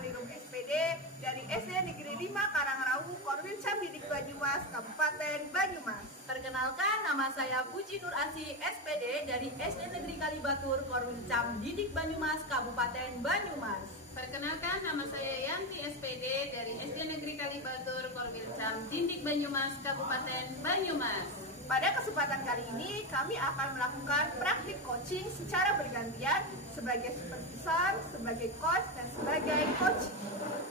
Manirung SPD dari SD Negeri 5 Karangrawu, Korwil Cam Didik Banyumas, Kabupaten Banyumas. Perkenalkan, nama saya Puji Nur Asih SPD dari SD Negeri Kalibatur, Korwil Cam Didik Banyumas, Kabupaten Banyumas. Perkenalkan, nama saya Yanti SPD dari SD Negeri Kalibatur, Korwil Cam Didik Banyumas, Kabupaten Banyumas. Pada kesempatan kali ini, kami akan melakukan praktik coaching secara bergantian sebagai supervisor, sebagai coach, dan sebagai coach.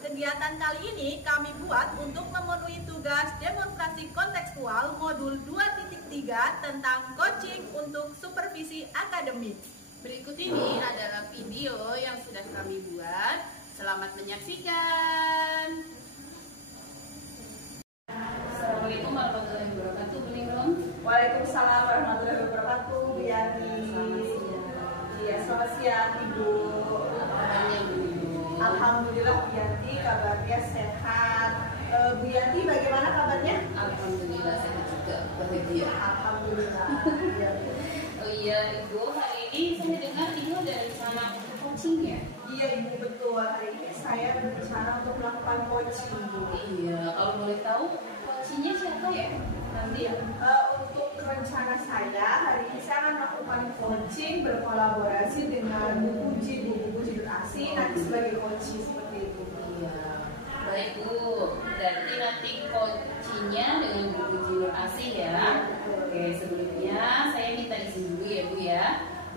Kegiatan kali ini kami buat untuk memenuhi tugas demonstrasi kontekstual modul 2.3 tentang coaching untuk supervisi akademik. Berikut ini adalah video yang sudah kami buat. Selamat menyaksikan. Assalamualaikum warahmatullahi wabarakatuh, Bu Linglung. Waalaikumsalam warahmatullahi wabarakatuh, Bu Yanti. Iya, selamat siang, Ibu. Kabarnya, Bu Linglung? Alhamdulillah, Bu Yanti, kabarnya sehat. Bu Yanti, bagaimana kabarnya? Alhamdulillah sehat juga, bahagia. Alhamdulillah. Oh iya, Ibu, hari ini saya dengar Ibu ada rencana untuk coaching ya? Iya, Ibu, betul. Hari ini saya berencana untuk melakukan coaching. Iya, kalau boleh tahu coachingnya siapa ya? Nanti ya? Untuk rencana saya, hari ini saya akan melakukan coaching berkolaborasi dengan Bu Puji Nur Asih, nanti sebagai coaching seperti itu. Iya, baik Bu. Berarti nanti coachingnya dengan Bu Puji Nur Asih ya. Oke, sebelumnya saya minta izin dulu ya Bu ya,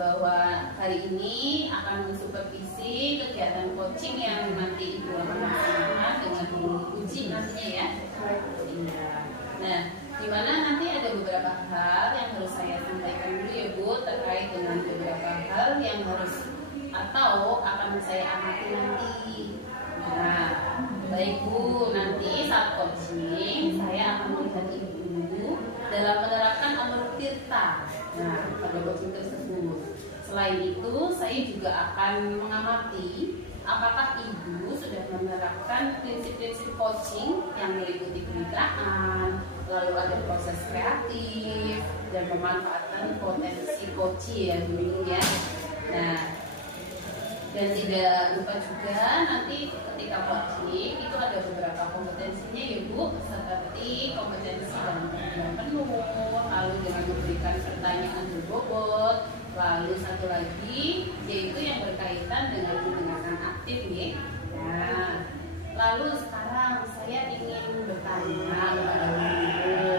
bahwa hari ini akan mensupervisi kegiatan coaching yang nanti Ibu akan laksanakan dengan Bu Puji nantinya ya. Iya. Nah, di mana nanti ada beberapa hal yang harus saya sampaikan dulu ya Bu, terkait dengan beberapa hal yang harus atau akan saya amati nanti. Nah, baik Bu, nanti saat coaching saya akan melihat Ibu dalam menerapkan Amaruk Tirta. Nah, pada coaching tersebut. Selain itu, saya juga akan mengamati apakah Ibu sudah menerapkan prinsip-prinsip coaching yang meliputi kemitraan, lalu ada proses kreatif dan pemanfaatan potensi coaching ya Bu ya. Nah, dan tidak lupa juga nanti ketika coaching itu ada beberapa kompetensinya ya Bu, seperti kompetensi dalam pengertian penuh, lalu dengan memberikan pertanyaan berbobot, lalu satu lagi yaitu yang berkaitan dengan mendengarkan aktif ya. Nah, lalu sekarang saya ingin bertanya kepada Ibu,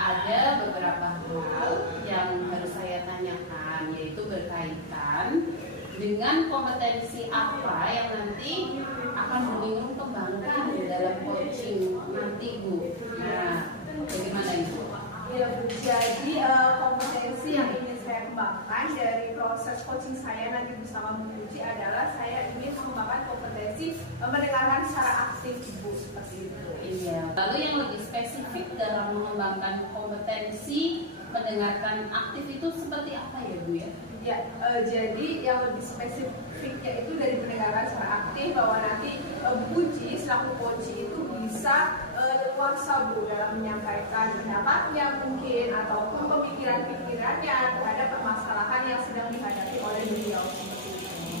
ada beberapa hal yang harus saya tanyakan, yaitu berkaitan dengan kompetensi apa yang nanti akan Bu Linglung kembangkan dalam coaching nanti Bu. Nah, bagaimana Ibu? Ya Bu, jadi kompetensi yang ingin saya kembangkan dari proses coaching saya nanti bersama Bu Puji adalah saya ingin mengembangkan kompetensi mendengarkan secara aktif Ibu, seperti itu. Iya. Lalu yang lebih spesifik dalam mengembangkan kompetensi mendengarkan aktif itu seperti apa ya Bu ya? Ya, jadi yang lebih spesifiknya itu dari mendengarkan secara aktif, bahwa nanti Puji selaku coach itu bisa leluasa Bu dalam menyampaikan pendapatnya mungkin ataupun pemikiran-pikirannya terhadap permasalahan yang sedang dihadapi oleh beliau.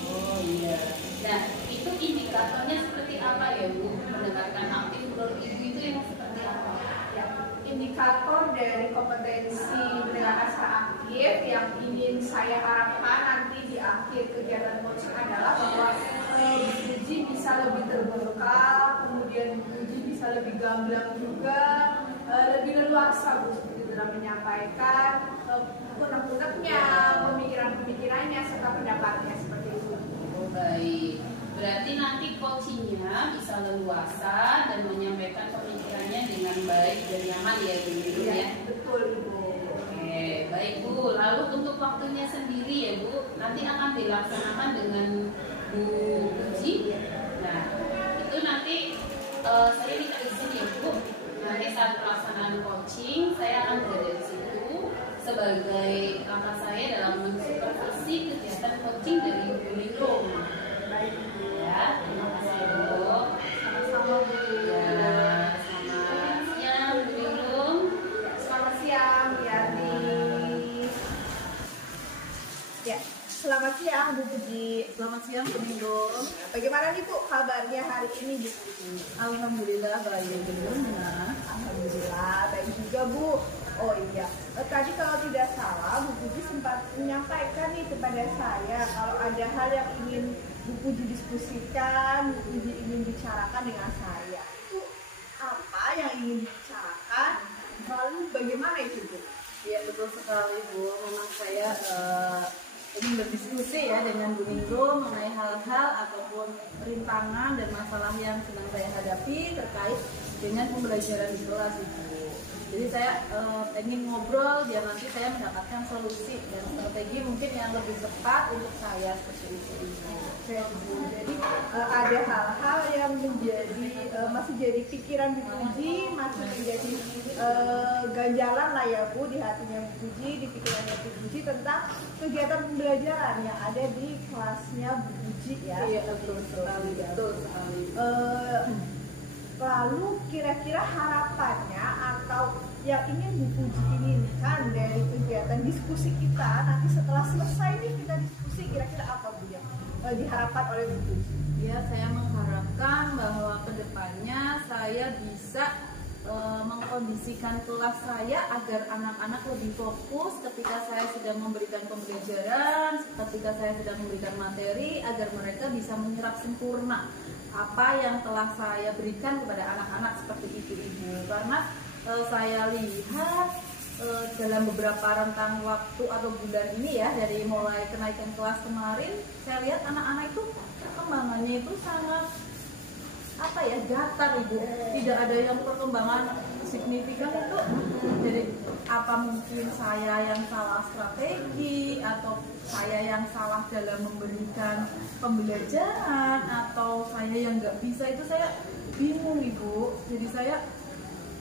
Oh iya. Nah, itu indikatornya seperti apa ya Bu? Mendengarkan aktif menurut Ibu itu yang seperti apa? Ya, indikator dari kompetensi mendengarkan secara aktif yang ingin saya harapkan nanti di akhir kegiatan coaching adalah bahwa Puji bisa lebih terbuka, kemudian Puji bisa lebih gamblang juga, lebih leluasa Bu seperti dalam menyampaikan unek-uneknya, pemikiran-pemikirannya serta pendapatnya seperti itu. Oh baik. Berarti nanti coachingnya bisa leluasa dan menyampaikan pemikirannya dengan baik dan nyaman ya Bu ya? Ya, betul Ibu. Oke, baik Bu. Lalu untuk waktunya sendiri ya Bu, nanti akan dilaksanakan dengan Bu Puji. Nah, itu nanti saya minta izin ya Bu. Nanti saat pelaksanaan coaching, saya akan berada di situ sebagai kakak saya dalam mensupervisi kegiatan coaching dari Bu Linglung. Baik. Ya, terima kasih Bu. Sama-sama Bu. Ya, selamat siang Bu Linglung. Selamat siang Bu Yanti. Ya, selamat siang Bu Bu Puji. Selamat siang Bu Ningrum. Bagaimana nih Bu kabarnya hari ini Bu Puji? Alhamdulillah baik. Bagaimana? Alhamdulillah baik juga Bu. Oh iya, tadi kalau tidak salah Bu Puji sempat menyampaikan nih kepada saya kalau ada hal yang ingin Bu Puji diskusikan, Bu Puji ingin bicarakan dengan saya. Itu apa yang ingin dibicarakan? Lalu bagaimana itu Bu? Ya betul sekali Bu. Memang saya ingin berdiskusi ya dengan Bu Ningrum mengenai hal-hal ataupun rintangan dan masalah yang sedang saya hadapi terkait dengan pembelajaran di kelas itu. Jadi saya ingin ngobrol biar nanti saya mendapatkan solusi dan strategi mungkin yang lebih tepat untuk saya seperti itu. Oke, Bu. Jadi ada hal-hal yang menjadi masih jadi pikiran Bu Puji, masih menjadi ganjalan lah ya Bu di hatinya Bu Puji, di pikirannya Bu Puji tentang kegiatan pembelajaran yang ada di kelasnya Bu Puji ya. Iya betul sekali, betul sekali. Lalu kira-kira harapannya atau yang ingin Bu Puji inginkan dari kegiatan diskusi kita nanti setelah selesai nih kita diskusi kira-kira apa Bu yang diharapkan oleh Bu Puji? Ya, saya mengharapkan bahwa kedepannya saya bisa mengkondisikan kelas saya agar anak-anak lebih fokus ketika saya sedang memberikan pembelajaran, ketika saya sedang memberikan materi, agar mereka bisa menyerap sempurna apa yang telah saya berikan kepada anak-anak seperti itu Ibu. Karena saya lihat dalam beberapa rentang waktu atau bulan ini ya, dari mulai kenaikan kelas kemarin, saya lihat anak-anak itu perkembangannya itu sangat datar Ibu. Tidak ada yang perkembangan signifikan itu. Jadi apa mungkin saya yang salah strategi atau saya yang salah dalam memberikan pembelajaran atau saya yang nggak bisa, itu saya bingung Ibu. Jadi saya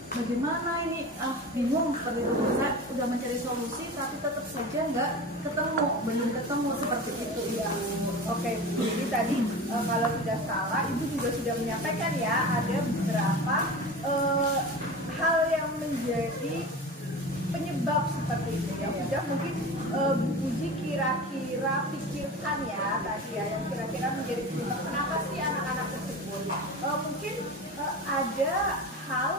bagaimana ini bingung seperti itu. Saya sudah mencari solusi tapi tetap saja belum ketemu seperti itu ya. Oke, jadi tadi kalau tidak salah Ibu juga sudah menyampaikan ya ada beberapa hal yang menjadi penyebab seperti itu ya. Sudah mungkin Bu Puji kira-kira pikirkan ya tadi ya yang kira-kira menjadi penyebab kenapa sih anak-anak tersebut. Mungkin ada hal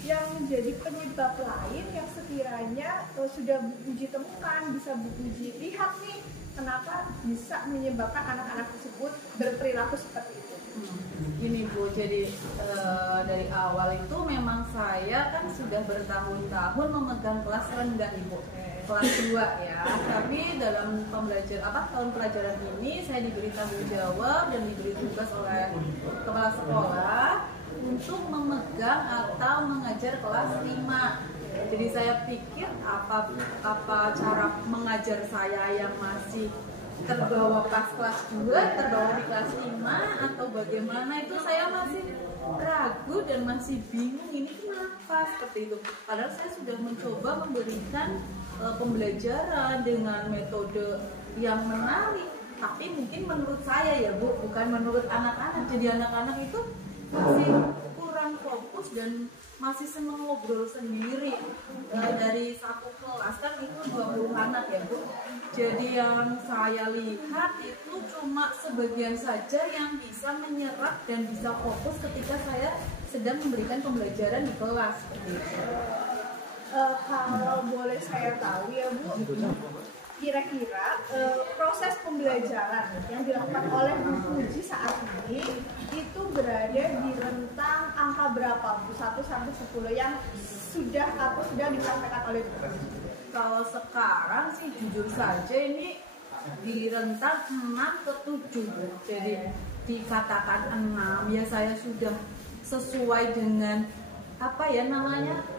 yang menjadi penyebab lain yang sekiranya sudah Bu Puji temukan, bisa Bu Puji lihat nih kenapa bisa menyebabkan anak-anak tersebut berperilaku seperti itu. Ini Bu, jadi dari awal itu memang saya kan sudah bertahun-tahun memegang kelas rendah Ibu, kelas 2 ya. Tapi dalam tahun pelajaran ini saya diberi tanggung jawab dan diberi tugas oleh kepala sekolah untuk memegang atau mengajar kelas 5. Jadi saya pikir apa cara mengajar saya yang masih terbawa pas kelas 2, terbawa di kelas 5 atau bagaimana, itu saya masih ragu dan masih bingung ini kenapa seperti itu. Padahal saya sudah mencoba memberikan pembelajaran dengan metode yang menarik, tapi mungkin menurut saya ya Bu, bukan menurut anak-anak. Jadi anak-anak itu masih kurang fokus dan masih senang ngobrol sendiri. Dari satu kelas kan itu 20 anak ya Bu. Jadi yang saya lihat itu cuma sebagian saja yang bisa menyerap dan bisa fokus ketika saya sedang memberikan pembelajaran di kelas seperti itu. Kalau boleh saya tahu ya Bu, kira-kira proses pembelajaran yang dilakukan oleh Bu Puji saat ini itu berada di rentang angka berapa Bu? 1 sampai 10 yang sudah dipraktekkan oleh Bu Puji? Kalau sekarang sih jujur saja ini di rentang 6 ke 7 Bu. Jadi dikatakan 6 ya saya sudah sesuai dengan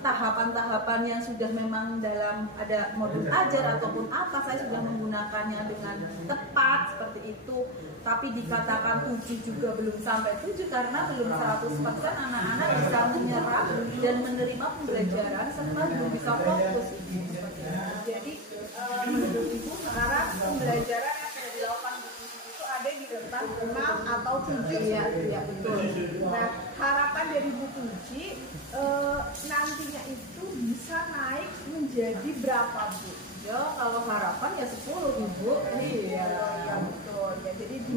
tahapan-tahapan yang sudah memang dalam ada modul ajar ataupun apa, saya sudah menggunakannya dengan tepat seperti itu. Tapi dikatakan 7 juga belum sampai 7 karena belum 100% anak-anak bisa menyerap dan menerima pembelajaran serta belum bisa fokus. Jadi menurut Ibu sekarang pembelajaran yang sudah dilakukan Bu Puji itu ada di rentang 6 atau 7 ya? Iya betul. Nah harapan dari Bu Puji nantinya itu bisa naik menjadi berapa Bu? Ya kalau harapan ya 10 Ibu. Iya betul.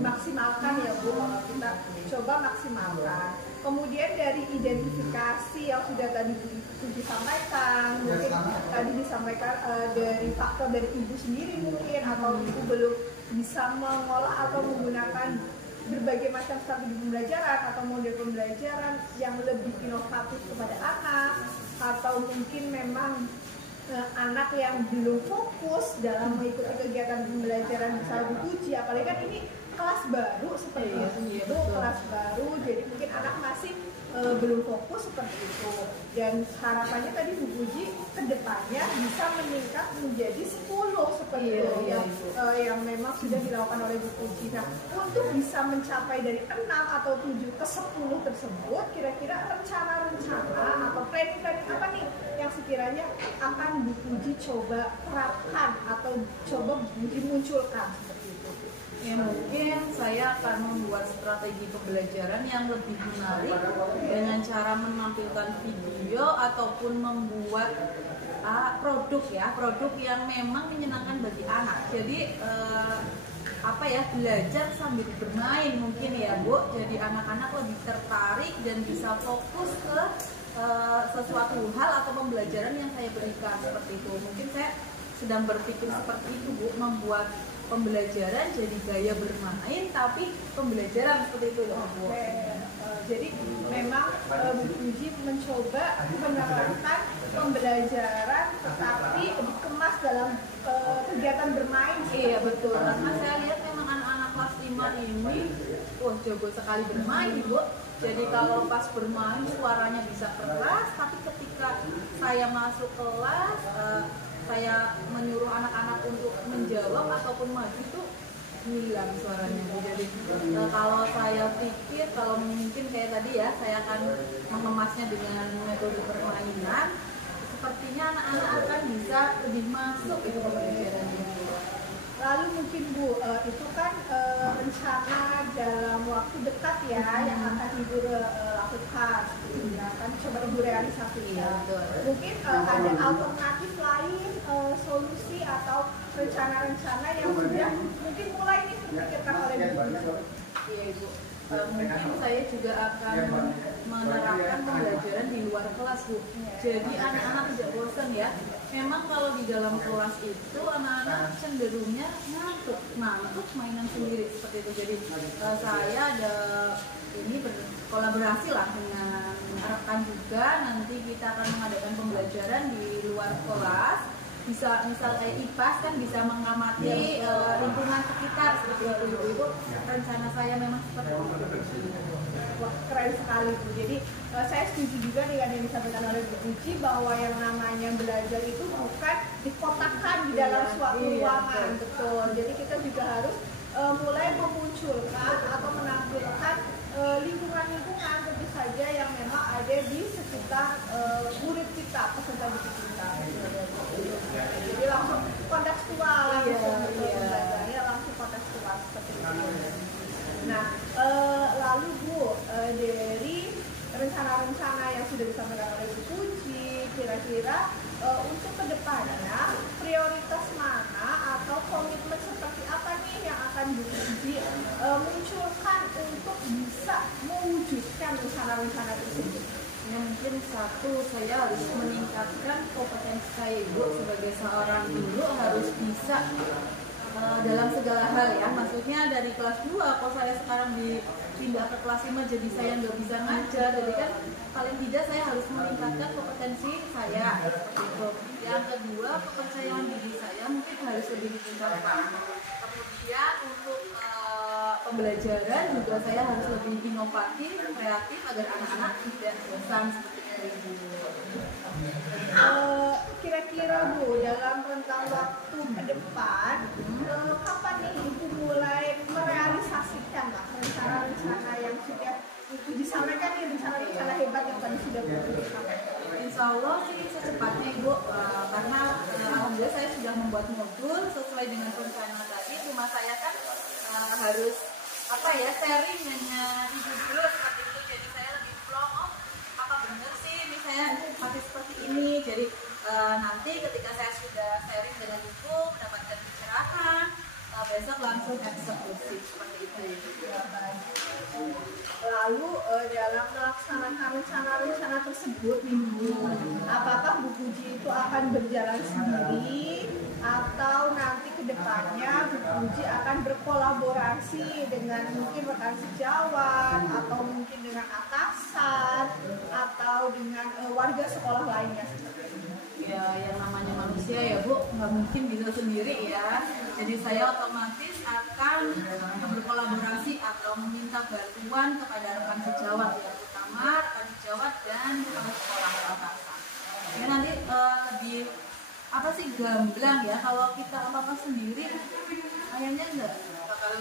dimaksimalkan ya Bu, kita coba maksimalkan. Kemudian dari identifikasi yang sudah tadi disampaikan, mungkin tadi disampaikan dari faktor dari ibu sendiri mungkin, atau ibu belum bisa mengolah atau menggunakan berbagai macam strategi pembelajaran atau model pembelajaran yang lebih inovatif kepada anak, atau mungkin memang anak yang belum fokus dalam mengikuti kegiatan pembelajaran bisa uji, apalagi kan ini kelas baru seperti itu, kelas baru, jadi mungkin anak masih belum fokus seperti itu. Dan harapannya tadi Bu Puji kedepannya bisa meningkat menjadi 10 seperti itu yang memang sudah dilakukan oleh Bu Puji. Nah, untuk bisa mencapai dari 6 atau 7 ke 10 tersebut, kira-kira rencana-rencana atau planning-planning apa nih yang sekiranya akan Bu Puji coba terapkan atau coba dimunculkan seperti itu? Ya, mungkin saya akan membuat strategi pembelajaran yang lebih menarik dengan cara menampilkan video ataupun membuat produk yang memang menyenangkan bagi anak. Jadi belajar sambil bermain mungkin ya Bu. Jadi anak-anak lebih tertarik dan bisa fokus ke sesuatu hal atau pembelajaran yang saya berikan seperti itu. Mungkin saya sedang berpikir seperti itu Bu, membuat pembelajaran jadi gaya bermain tapi pembelajaran seperti itu ya Bu. Jadi memang Bu Puji mencoba menerapkan pembelajaran tetapi dikemas dalam kegiatan bermain. Iya betul, karena saya lihat memang anak-anak kelas 5 ini jago sekali bermain Bu. Jadi kalau pas bermain suaranya bisa keras, tapi ketika saya masuk kelas saya menyuruh anak-anak untuk menjawab ataupun maju itu hilang suaranya. Jadi kalau saya pikir kalau mungkin kayak tadi ya, saya akan mengemasnya dengan metode permainan, sepertinya anak-anak akan bisa lebih masuk itu pembelajarannya. Lalu mungkin Bu, itu kan rencana dalam waktu dekat ya yang akan Ibu lakukan, ya kan coba Ibu realisasikan. Mungkin ada alternatif lain, solusi atau rencana-rencana yang sudah mungkin mulai terpikirkan oleh Ibu. Iya Ibu. Mungkin saya juga akan menerapkan pembelajaran di luar kelas Bu. Jadi anak-anak tidak bosan ya. Memang kalau di dalam kelas itu anak-anak cenderungnya ngantuk mainan sendiri seperti itu. Jadi saya ada berkolaborasi lah dengan rekan juga. Nanti kita akan mengadakan pembelajaran di luar kelas. Bisa misal kayak IPAS kan bisa mengamati lingkungan sekitar seperti itu rencana saya memang seperti itu. Wah, keren sekali Bu. Jadi saya setuju juga dengan yang disampaikan oleh Bu Puji bahwa yang namanya belajar itu bukan dikotakkan di dalam suatu ruangan, betul. Jadi kita juga harus mulai memunculkan atau menampilkan lingkungan-lingkungan tentu saja yang memang ada di sekitar murid kita, peserta didik kita. Jadi langsung kontekstual, belajarnya langsung kontekstual seperti itu. Nah, lalu Bu, dari rencana-rencana yang sudah disampaikan oleh Bu Puji, kira-kira untuk kedepannya prioritas mana atau komitmen seperti apa nih yang akan Bu Puji munculkan untuk bisa mewujudkan rencana-rencana tersebut? Ya, mungkin satu, saya harus meningkatkan kompetensi saya Ibu sebagai seorang guru, harus bisa dalam segala hal ya. Maksudnya dari kelas 2, kalau saya sekarang dipindah ke kelas 5 jadi saya nggak bisa ngajar, jadi kan paling tidak saya harus meningkatkan kompetensi saya seperti itu. Yang kedua, kepercayaan diri saya mungkin harus lebih ditingkatkan. Kemudian untuk pembelajaran juga saya harus lebih inovatif, kreatif agar anak-anak tidak bosan seperti itu. Kira-kira Bu, dalam rentang waktu ke depan, kapan nih Ibu mulai merealisasikan lah rencana-rencana yang sudah Ibu disampaikan nih, rencana-rencana hebat yang tadi sudah Bu sampaikan? Insya Allah sih secepatnya Ibu, karena alhamdulillah saya sudah membuat modul sesuai dengan rencana tadi. Cuma saya kan harus sharing dengan Ibu dulu seperti itu. Jadi saya lebih vlog, apa benar sih ini saya pakai seperti ini. Jadi nanti ketika saya sudah sharing dengan Ibu, mendapatkan pencerahan, besok langsung eksekusi seperti itu. Lalu dalam melaksanakan rencana-rencana tersebut, Ibu, apakah Bu Puji itu akan berjalan sendiri atau nanti ke depannya Bu Puji akan berkolaborasi dengan mungkin rekan sejawat atau mungkin dengan atasan atau dengan warga sekolah lainnya? Ya, yang namanya manusia ya Bu, nggak mungkin bisa sendiri ya. Jadi saya otomatis akan berkolaborasi atau meminta bantuan kepada rekan sejawat, ya, terutama rekan sejawat dan kepala sekolah atasan. Ya nanti lebih apa sih gamblang ya, kalau kita apa-apa sendiri kayaknya nggak bakal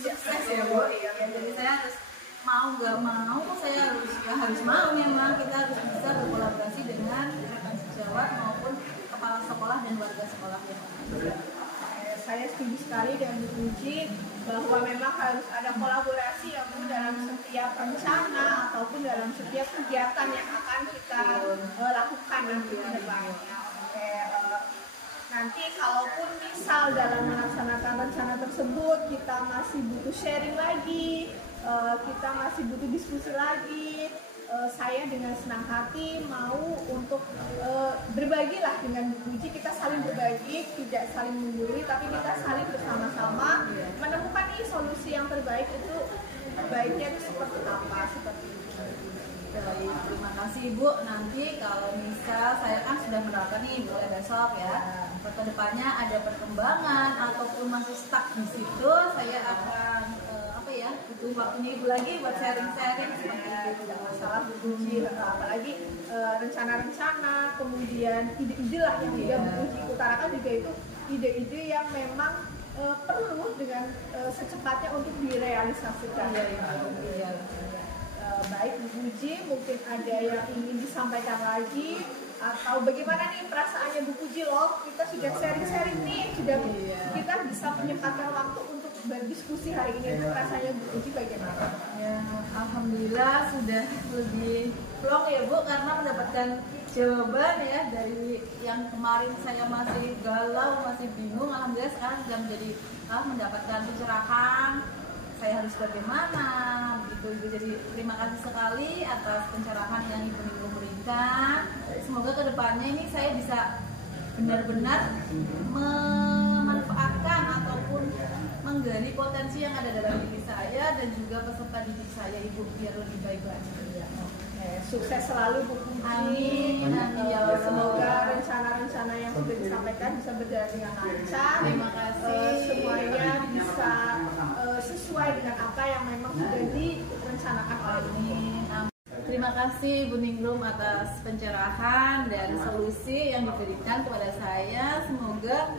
sukses ya Bu. Ya, jadi saya harus mau nggak mau, saya harus mau memang kita harus bisa berkolaborasi dengan rekan sejawat maupun kepala sekolah dan warga sekolah yang ada. Saya setuju sekali dengan Bu Puji bahwa memang harus ada kolaborasi ya Bu dalam setiap rencana ataupun dalam setiap kegiatan yang akan kita lakukan nanti ke depannya. Oke, nanti kalaupun misal dalam melaksanakan rencana tersebut kita masih butuh sharing lagi, kita masih butuh diskusi lagi, saya dengan senang hati mau untuk berbagilah dengan Bu Puji. Kita saling berbagi, tidak saling menggurui, tapi kita saling bersama-sama menemukan nih solusi yang terbaik itu baiknya itu seperti apa, seperti itu. Baik, terima kasih Ibu. Nanti kalau misal saya kan sudah menerapkan nih mulai besok ya, ke depannya ada perkembangan ataupun masih stuck di situ, saya akan butuh waktunya Ibu lagi buat sharing-sharing seperti itu. Tidak masalah Bu Puji, apalagi rencana-rencana, kemudian ide-ide lah yang juga Bu Puji utarakan juga itu ide-ide yang memang perlu dengan secepatnya untuk direalisasikan. Iya. Baik Bu Puji, mungkin ada yang ingin disampaikan lagi atau bagaimana nih perasaannya Bu Puji loh, kita sudah sharing-sharing nih, sudah kita bisa menyempatkan waktu untuk berdiskusi hari ini. Itu rasanya Bu Puji bagaimana? Ya, alhamdulillah sudah lebih plong ya Bu, karena mendapatkan jawaban ya dari yang kemarin saya masih galau, masih bingung. Alhamdulillah sekarang sudah menjadi mendapatkan pencerahan. Saya harus bagaimana begitu Ibu. Jadi terima kasih sekali atas pencerahan yang Ibu berikan. Semoga kedepannya ini saya bisa benar-benar memanfaatkan ataupun menggali potensi yang ada dalam diri saya dan juga peserta didik saya Ibu biar lebih baik lagi. Sukses selalu Bu Puji. Amin. Ya, semoga rencana-rencana yang sudah disampaikan bisa berjalan dengan lancar. Terima kasih. Semuanya bisa sesuai dengan apa yang memang sudah direncanakan oleh ini. Terima kasih Bu Ningrum atas pencerahan dan solusi yang diberikan kepada saya. Semoga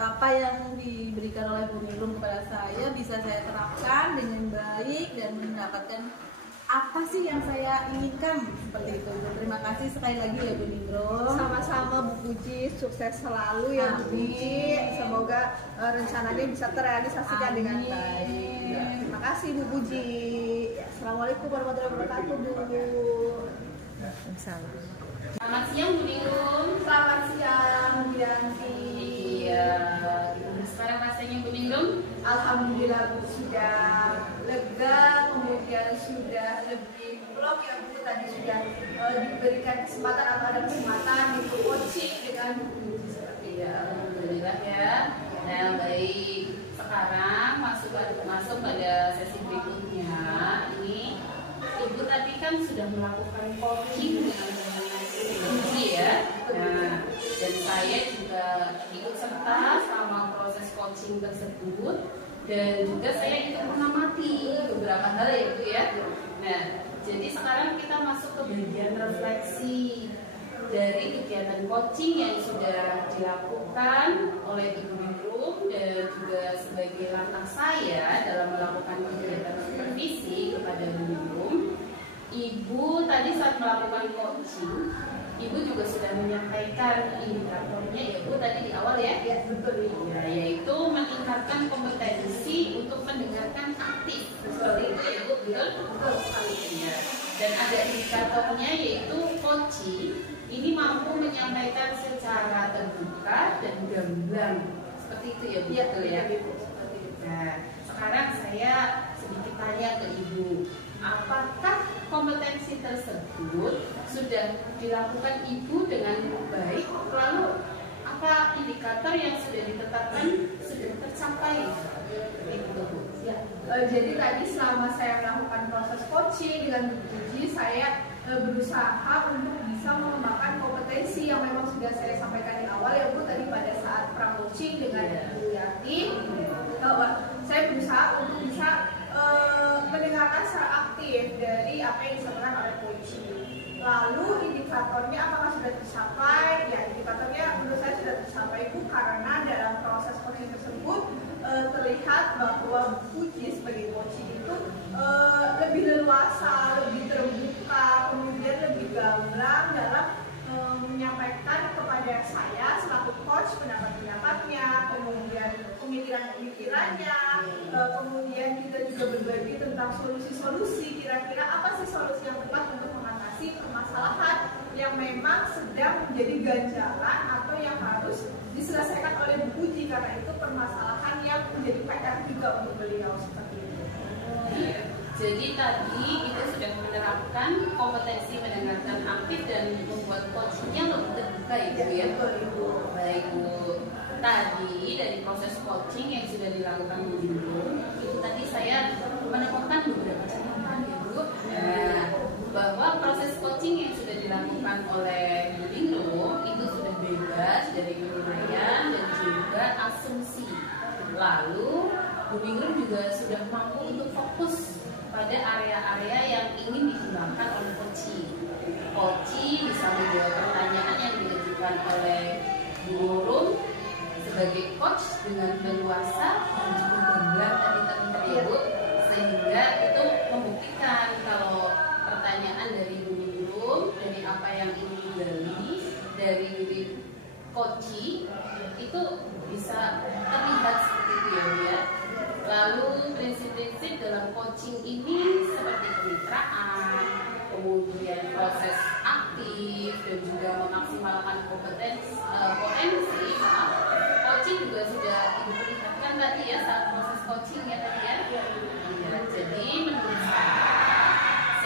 apa yang diberikan oleh Bu Ningrum kepada saya bisa saya terapkan dengan baik dan mendapatkan apa sih yang saya inginkan seperti itu. Terima kasih sekali lagi ya Bu Ningrum. Sama-sama Bu Puji, sukses selalu ya Bu Puji. Semoga rencananya bisa terrealisasikan dengan baik. Ya, terima kasih Bu Puji. Ya, Assalamualaikum warahmatullahi wabarakatuh Bu. Selamat siang Bu Ningrum. Selamat siang Bu Yanti. Iya. Sekarang rasanya Bu Ningrum? Alhamdulillah Bu, sudah lega, kemudian sudah lebih plong ya Bu. Tadi sudah diberikan kesempatan atau ada kesempatan di coaching dengan Bu Puji seperti itu. Alhamdulillah ya. Nah baik, sekarang masuk pada sesi berikutnya. Ini Ibu tadi kan sudah melakukan coaching dengan Puji ya. Nah, dan saya juga ikut serta selama proses coaching tersebut, dan juga saya ikut mengamati beberapa hal ya Bu ya. Nah, jadi sekarang kita masuk ke bagian refleksi dari kegiatan coaching yang sudah dilakukan oleh Ibu Ningrum dan juga sebagai langkah saya dalam melakukan kegiatan supervisi kepada Ibu Ningrum. Ibu tadi saat melakukan coaching, Ibu juga sudah menyampaikan indikatornya ya Bu tadi di awal ya. Ya, betul Ibu. Ya, yaitu meningkatkan kompetensi untuk mendengarkan aktif. Seperti itu ya Bu, betul sekali ya. Dan ada indikatornya yaitu coaching ini mampu menyampaikan secara terbuka dan gamblang. Seperti itu ya Bu. Ya, betul ya. Ibu. Seperti itu. Nah, sekarang saya sedikit tanya ke Ibu, apakah kompetensi tersebut sudah dilakukan Ibu dengan baik, lalu apa indikator yang sudah ditetapkan sudah tercapai? Itu Bu. Ya, jadi tadi selama saya melakukan proses coaching dengan Bu Gigi, saya berusaha untuk bisa mengembangkan kompetensi yang memang sudah saya sampaikan di awal ya Bu, tadi pada saat pra-coaching dengan Bu Yati, bahwa saya berusaha untuk bisa mendengarkan secara aktif dari apa yang disampaikan oleh coaching. Lalu indikatornya apakah sudah tercapai? Ya, indikatornya menurut saya sudah tercapai Bu, karena dalam proses coaching tersebut terlihat bahwa Bu Gigi sebagai coaching itu lebih leluasa, lebih terbuka, kemudian lebih gamblang dalam menyampaikan kepada saya selaku coach pendapat-pendapatnya, kemudian pemikiran-pemikirannya, kemudian kita juga berbagi tentang solusi-solusi, kira-kira apa sih solusi yang tepat untuk mengatasi permasalahan yang memang sedang menjadi ganjalan atau yang harus diselesaikan oleh Bu Puji, karena itu permasalahan yang menjadi PR juga untuk beliau seperti itu. Jadi tadi itu sudah menerapkan kompetensi mendengarkan aktif dan membuat coachingnya lebih terbuka ya Bu ya. Baik Bu. Tadi dari proses coaching yang sudah dilakukan Bu Lindung, itu tadi saya menemukan beberapa catatan ya Bu. Nah, bahwa proses coaching yang sudah dilakukan oleh Bu Lindung itu sudah bebas dari penilaian dan juga asumsi. Lalu Bu Lindung juga sudah mampu untuk fokus pada area-area yang ingin dikembangkan oleh coaching. Coaching bisa menjawab pertanyaan yang diajukan oleh Bu Nurul sebagai coach dengan leluasa dan juga gamblang tadi Bu, sehingga itu membuktikan kalau pertanyaan dari Bu Nurul, dari apa yang ingin digali dari coaching itu bisa terlihat seperti itu ya Bu ya. Lalu prinsip-prinsip dalam coaching ini seperti kemitraan, kemudian proses aktif dan juga memaksimalkan potensi coaching juga sudah diperlihatkan tadi ya saat proses coaching ya tadi ya. Jadi menurut saya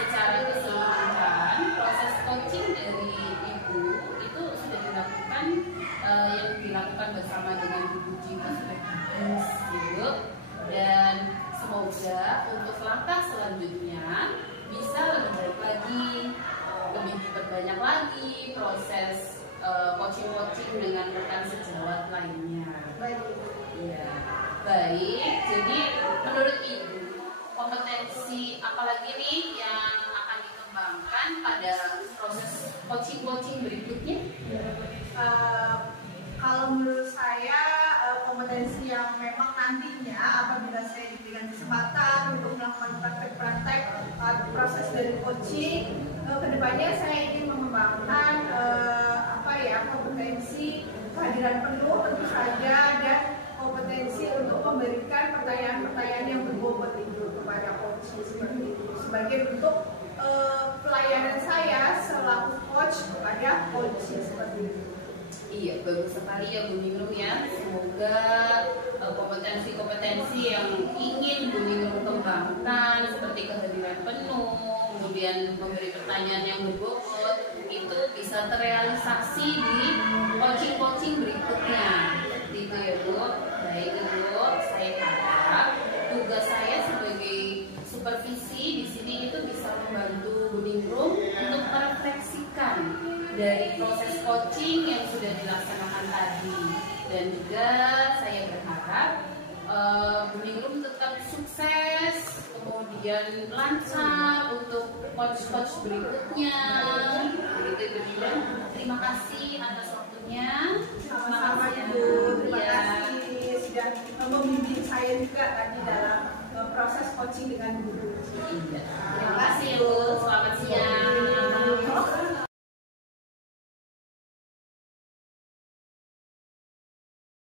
secara keseluruhan proses coaching dari Ibu itu sudah dilakukan yang dilakukan bersama dengan Bu Puji itu sudah bagus, dan semoga untuk langkah selanjutnya bisa lebih baik lagi, lebih diperbanyak lagi proses coaching dengan rekan sejawat lainnya. Baik. Ya, baik. Jadi menurut Ibu kompetensi apalagi nih yang akan dikembangkan pada proses coaching berikutnya? Kalau menurut saya kompetensi yang memang nantinya apabila saya diberikan kesempatan untuk melakukan praktek-praktek proses dari coaching, kedepannya saya ingin mengembangkan kompetensi kehadiran penuh tentu saja, dan kompetensi untuk memberikan pertanyaan-pertanyaan yang berbobot itu kepada coaching seperti itu sebagai bentuk pelayanan saya selaku coach kepada coaching seperti itu. Iya, bagus sekali ya Bu Ningrum ya. Semoga kompetensi-kompetensi yang ingin Bu Ningrum kembangkan seperti kehadiran penuh, kemudian memberi pertanyaan yang berbobot, itu bisa terrealisasi di coaching-coaching berikutnya. Gitu ya Bu. Baik Bu, saya harap tugas saya sebagai supervisi di sini itu bisa membantu Bu Ningrum untuk merefleksikan dari proses coaching yang sudah dilaksanakan tadi, dan juga saya berharap Bu Ningrum tetap sukses, kemudian lancar untuk coach-coach berikutnya. Begitu Bu Ningrum. Terima kasih atas waktunya. Sama-sama Ibu, terima kasih sudah membimbing saya juga tadi dalam proses coaching dengan Bu. Terima kasih Bu. Selamat siang.